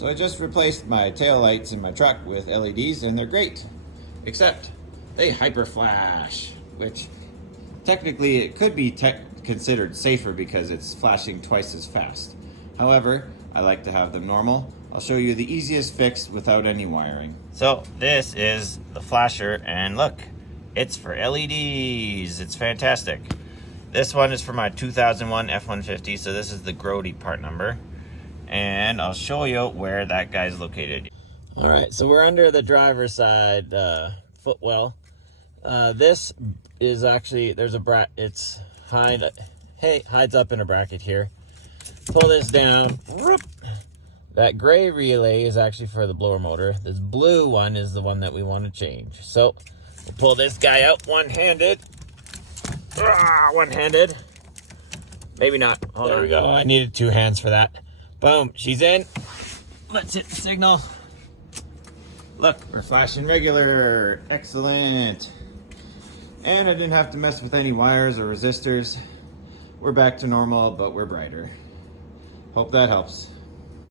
So I just replaced my tail lights in my truck with LEDs, and they're great. Except they hyperflash, which technically it could be considered safer because it's flashing twice as fast. However, I like to have them normal. I'll show you the easiest fix without any wiring. So this is the flasher, and look, it's for LEDs. It's fantastic. This one is for my 2001 F-150, so this is the Grody part number. And I'll show you where that guy's located. All right, so we're under the driver's side footwell. This is actually, there's a it's hides up in a bracket here. Pull this down. Whoop. That gray relay is actually for the blower motor. This blue one is the one that we want to change. So we'll pull this guy out one-handed. One-handed. Maybe not. There we go. I needed two hands for that. Boom, she's in. Let's hit the signal. Look, we're flashing regular. Excellent. And I didn't have to mess with any wires or resistors. We're back to normal, but we're brighter. Hope that helps.